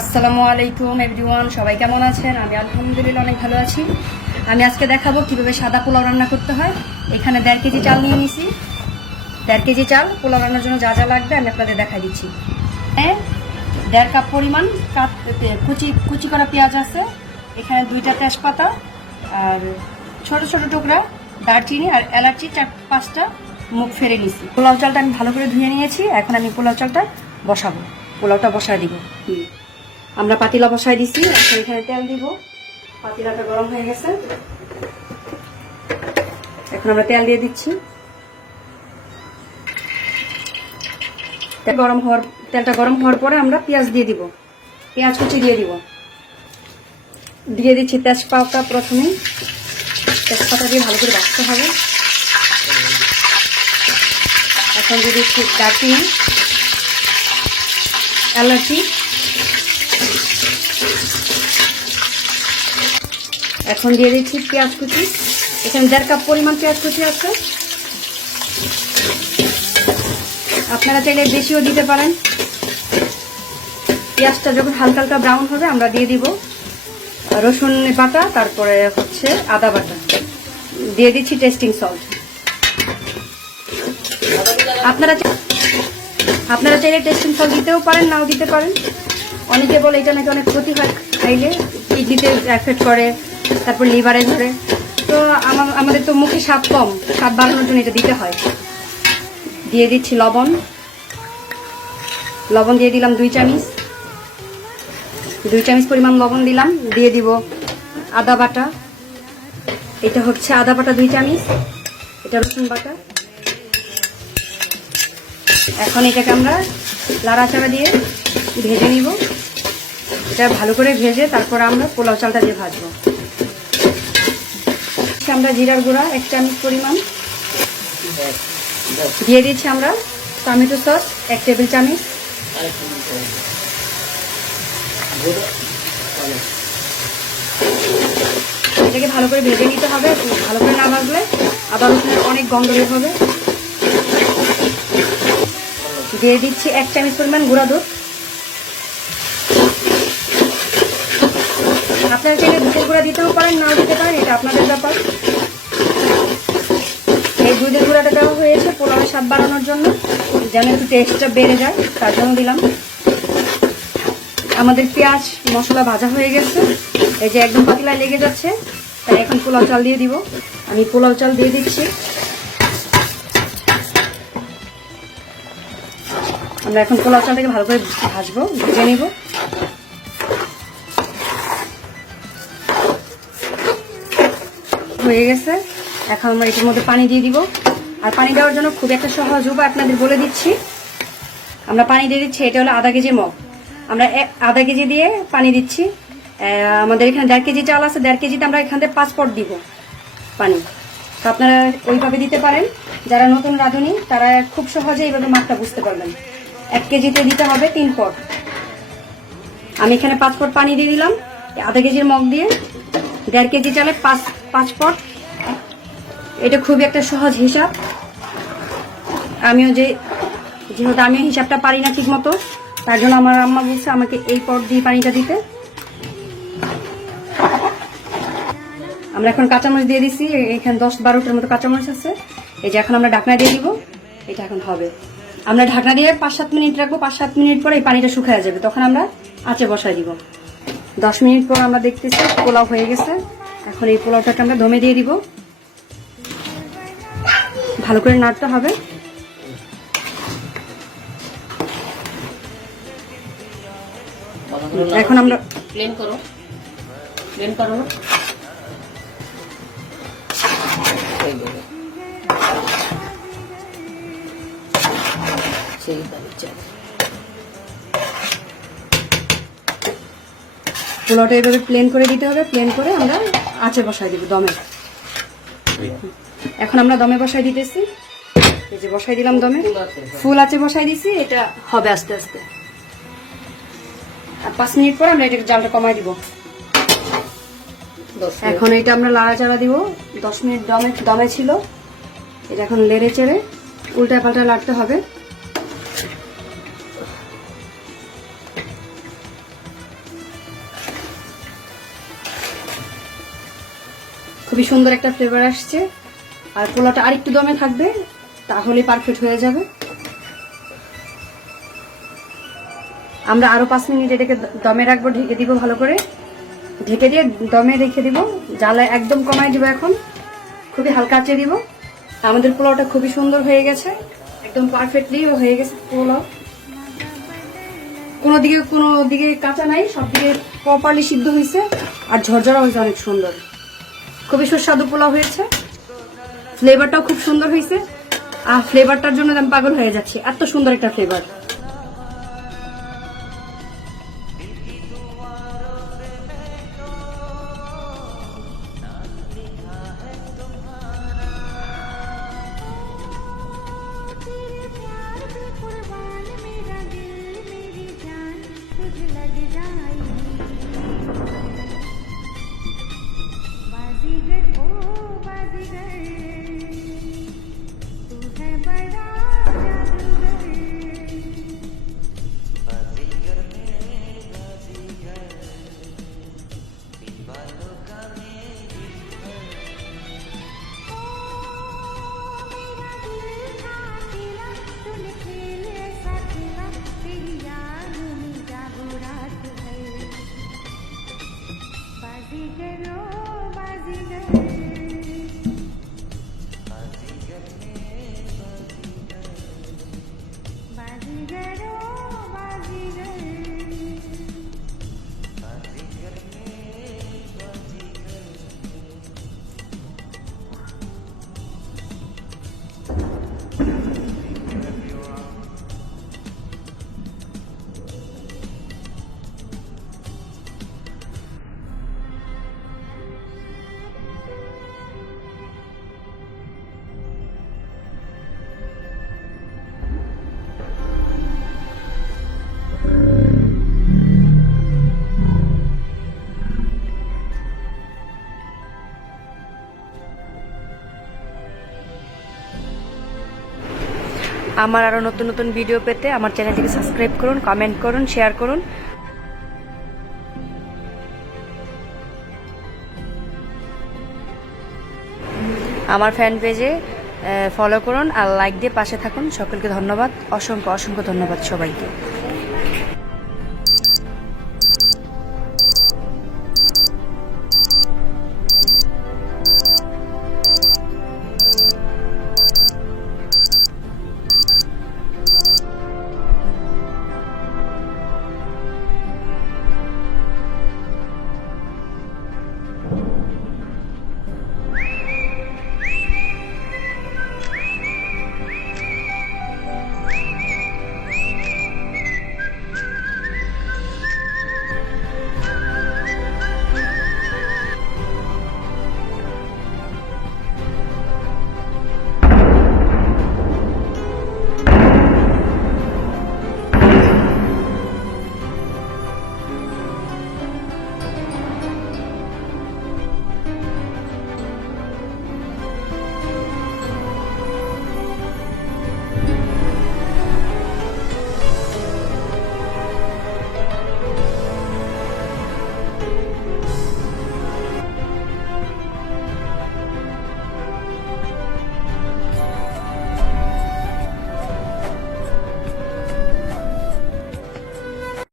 আসসালামু আলাইকুম এভরিওয়ান, সবাই কেমন আছেন? আমি আলহামদুলিল্লাহ অনেক ভালো আছি। আমি আজকে দেখাবো কিভাবে সাদা পোলাও রান্না করতে হয়। এখানে 1.5 কেজি চাল নিয়ে নিছি। 1.5 কেজি চাল পোলাও রান্নার জন্য যা যা লাগবে আমি আপনাদের দেখাই দিচ্ছি। 1.5 কাপ পরিমাণ কুচি করা পেঁয়াজ আছে। এখানে 2টা তেজপাতা আর ছোট ছোট টুকরা দারচিনি আর এলাচি 4-5টা মুখ ফেরে নিছি। পোলাও চালটা আমি ভালো করে ধুয়ে নিয়েছি। এখন আমি পোলাও চালটা বসাবো, পোলাওটা বসায় দিব। আমরা পাতিলা বসাই দিছি। এখন এখানে তেল দিব। পাতিলাটা গরম হয়ে গেছে, এখন আমরা তেল দিয়ে দিচ্ছি। তেলটা গরম হওয়ার পরে আমরা পেঁয়াজ দিয়ে দিব, পেঁয়াজ কুচি দিয়ে দিব। দিয়ে দিচ্ছি তেজপাতা। প্রথমে তেজপাতা দিয়ে ভালো করে ভাজতে হবে। এখন দিয়ে দিচ্ছি দারচিনি, এলাচি, এখন দিয়ে দিচ্ছি পেঁয়াজ কুচি। এখানে 1.5 কাপ পরিমাণ পেঁয়াজ কুচি আছে। আপনারা চাইলে বেশিও দিতে পারেন। পেঁয়াজটা যখন হালকা হালকা ব্রাউন হবে আমরা দিয়ে দিব রসুন বাটা, তারপরে হচ্ছে আদা বাটা, দিয়ে দিচ্ছি টেস্টিং সল্ট। আপনারা চাইলে টেস্টিং সল্ট দিতেও পারেন, নাও দিতে পারেন। অনেকে বলে এটা নাকি অনেক ক্ষতি হয় খাইলে, কিডনিতে এফেক্ট করে, তারপর লিভারে ধরে। তো আমাদের তো মুখে স্বাদ কম, স্বাদ বাড়ানোর জন্য এটা দিতে হয়। দিয়ে দিচ্ছি লবণ। লবণ দিয়ে দিলাম 2 চামচ, 2 চামচ পরিমাণ লবণ দিলাম। দিয়ে দিব আদা বাটা। এটা হচ্ছে আদা বাটা 2 চামচ, এটা রসুন বাটা। এখন এটাকে আমরা লাড়াচাড়া দিয়ে ভেজে নিব। এটা ভালো করে ভেজে তারপর আমরা পোলাও চালটা দিয়ে ভাজবো। আমরা জিরার গুঁড়া 1 চামচ পরিমাণ দিয়ে দিচ্ছি। আমরা টমেটো সস 1 টেবিল চামচ। এটাকে ভালো করে ভেজে নিতে হবে। ভালো করে না ভাজলে আদা রসুনের অনেক গন্ধ বের হবে। দিয়ে দিচ্ছি 1 চামচ পরিমাণ গুঁড়া দুধ। আপনারা চাইলে দুধের গুঁড়া দিতেও পারেন, নাও দিতে পারেন, এটা আপনাদের ব্যাপার। এই দুধের গুঁড়াটা দেওয়া হয়েছে পোলাওয়ের স্বাদ বাড়ানোর জন্য, যেন একটু টেস্টটা বেড়ে যায়, তার জন্য দিলাম। আমাদের পেঁয়াজ মশলা ভাজা হয়ে গেছে, এই যে একদম পাতলায় লেগে যাচ্ছে। তাই এখন পোলাও চাল দিয়ে দিব। আমি পোলাও চাল দিয়ে দিচ্ছি। আমরা এখন পোলাও চালটাকে ভালো করে ভাজবো, ভেজে নিব। হয়ে গেছে। এখন আমরা এটার মধ্যে পানি দিয়ে দিব। আর পানি দেওয়ার জন্য খুব একটা সহজ উপায় আপনাদের বলে দিচ্ছি। আমরা পানি দিয়ে দিচ্ছি, এটা হলো আধা কেজি মগ। আমরা আধা কেজি দিয়ে পানি দিচ্ছি। আমাদের এখানে 1.5 কেজি চাল আছে, 1.5 কেজিতে আমরা এখান থেকে 5 পট দিব পানি। তো আপনারা ওইভাবে দিতে পারেন। যারা নতুন রাঁধুনি তারা খুব সহজে এইভাবে মাপটা বুঝতে পারবেন। 1 কেজিতে দিতে হবে 3 পট। আমি এখানে 5 পট পানি দিয়ে দিলাম আধা কেজির মগ দিয়ে। 1.5 কেজি চালে 5 পট। এটা খুবই একটা সহজ হিসাব। যেহেতু আমিও হিসাবটা পারি না ঠিক মতো, তার জন্য আমার আম্মা বলছে আমাকে এই পট দিয়ে পানিটা দিতে। আমরা এখন কাঁচামরিচ দিয়ে দিচ্ছি। এখানে 10-12টার মতো কাঁচামরিচ আছে। এই যে এখন আমরা ঢাকনা দিয়ে দিব। এটা এখন হবে। আমরা ঢাকনা দিয়ে 5-7 মিনিট রাখবো। 5-7 মিনিট পরে এই পানিটা শুকিয়ে যাবে, তখন আমরা আঁচে বসাই দিব। 10 মিনিট পর আমরা দেখতেছি পোলাও হয়ে গেছে। এখন এই পোলাওটাকে আমরা দমে দিয়ে দিব। ভালো করে নাড়তে হবে। এখন আমরা প্লেন করো। পোলাওটা এইভাবে প্লেন করে দিতে হবে। প্লেন করে আমরা আঁচে বসাই দিব দমে। এখন আমরা দমে বসাই দিতেছি। এই যে বসাই দিলাম দমে, ফুল আঁচে বসাই দিছি। এটা হবে আস্তে আস্তে। আর 5 মিনিট পর আমরা এটাকে জালটা কমাই দিব। এখন এটা আমরা লাড়াচাড়া দিব। 10 মিনিট দমে ছিল। এটা এখন লেড়ে চেড়ে উল্টা পাল্টা লাড়তে হবে। খুবই সুন্দর একটা ফ্লেভার আসছে। আর পোলাওটা আরেকটু দমে থাকবে, তাহলে পারফেক্ট হয়ে যাবে। আমরা আরো 5 মিনিট এটাকে দমে রাখবো, ঢেকে দিব ভালো করে। ঢেকে দিয়ে দমে রেখে দিব, জ্বালা একদম কমাই দিব। এখন খুবই হালকা আঁচে দিব। আমাদের পোলাওটা খুবই সুন্দর হয়ে গেছে, একদম পারফেক্টলি হয়ে গেছে পোলাও। কোনো দিকে কাঁচা নাই, সব দিকে প্রপারলি সিদ্ধ হয়েছে আর ঝরঝরা হয়েছে, অনেক সুন্দর। খুবই সুস্বাদু পোলাও হয়েছে, ফ্লেভারটাও খুব সুন্দর হয়েছে। আর ফ্লেভারটার জন্য আমি পাগল হয়ে যাচ্ছি, এত সুন্দর একটা ফ্লেভার। আমার আরো নতুন নতুন ভিডিও পেতে আমার চ্যানেলটিকে সাবস্ক্রাইব করুন, কমেন্ট করুন, শেয়ার করুন। আমার ফ্যান পেজে ফলো করুন আর লাইক দিয়ে পাশে থাকুন। সকলকে ধন্যবাদ, অসংখ্য অসংখ্য ধন্যবাদ সবাইকে।